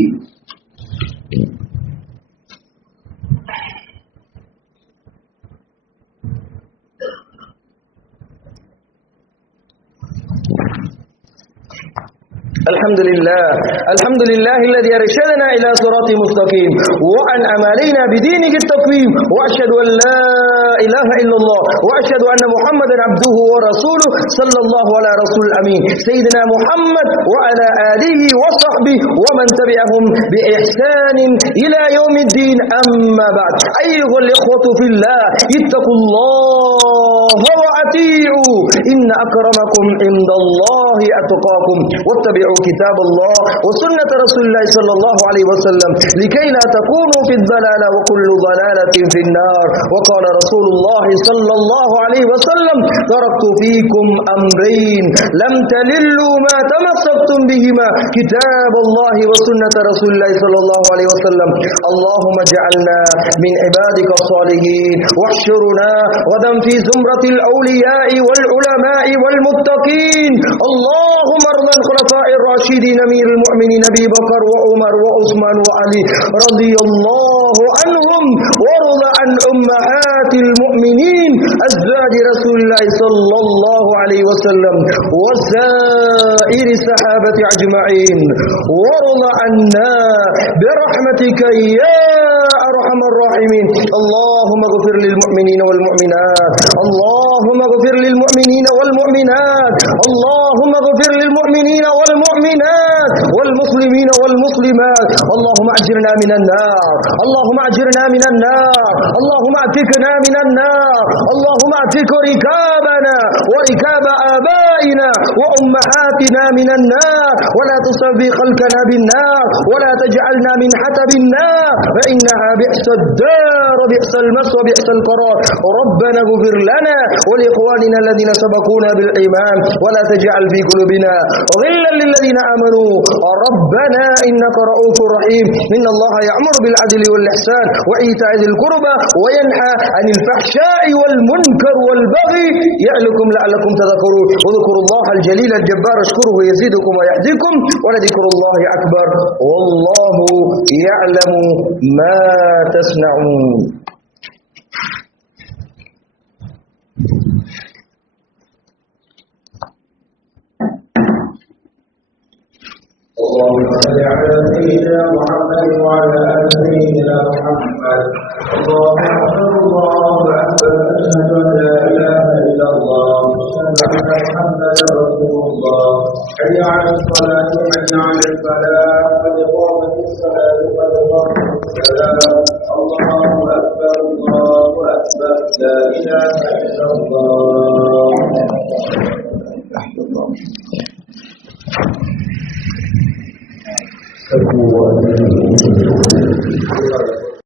الحمد لله الذي أرشدنا إلى صراط مستقيم وأنعم علينا بدينه التقويم. وأشهد أن لا إله إلا الله وأشهد أن محمدا عبده ورسوله صلى الله على رسول الأمين سيدنا محمد وعلى آله وصحبه ومن تبعهم بإحسان إلى يوم الدين. أما بعد أيها الإخوة في الله اتقوا الله وأطيعوا إن أكرمكم عند الله أتقاكم. واتبعوا كتاب الله وسنة رسول الله صلى الله عليه وسلم لكي لا تكونوا في الضلالة وكل ضلالة في النار. وقال رسول الله صلى الله عليه وسلم تركت فيكم أمرين لم تللوا ما تمسكتم بهما كتاب الله وسنة رسول الله صلى الله عليه وسلم. اللهم اجعلنا من عبادك الصالحين واحشرنا غدا في زمرة الأولياء والعلماء والمتقين. اللهم ارض الخلفاء الراشدين أمير المؤمنين أبي بكر وعمر وعثمان وعلي رضي الله عنهم وارض عن أمهات المؤمنين أزواج رسول الله صلى الله عليه وسلم وسائر الصحابة أجمعين. وارض عنا برحمتك يا أرحم الراحمين. اللهم اغفر للمؤمنين والمؤمنات. اللهم اغفر للمؤمنين والمؤمنات. اللهم اغفر للمؤمنين والمؤمنات والمسلمين والمسلمات. اللهم أجرنا من النار. اللهم أجرنا من النار. اللهم أعتقنا من النار. اللهم أعتق ركابنا وركاب آبائنا وأمهاتنا من النار ولا تصفي خلقنا بالنار ولا تجعلنا من حطب النار فإنها بئس الدار وبئس المصير وبئس القرار. ربنا اغفر لنا ولإخواننا الذين سبقونا بالإيمان ولا تجعل تجعل في قلوبنا غلا للذين آمنوا ربنا إنك رؤوف رحيم إن الله يأمر بالعدل والإحسان وإيتاء ذي القربى وينهى عن الفحشاء والمنكر والبغي يعظكم لعلكم تذكرون واذكروا الله الجليل الجبار اشكره يزيدكم ويهديكم ولذكر الله أكبر والله يعلم ما تصنعون. اللهم صل على سيدنا محمد وعلى ال سيدنا محمد. الله اكبر الله اكبر اشهد ان لا اله الا الله اشهد ان محمدا رسول الله. حي على الصلاه حي على الفلاح قد قامت الصلاه قد قامت الصلاه. الله اكبر الله اكبر لا اله الا الله. Sebuah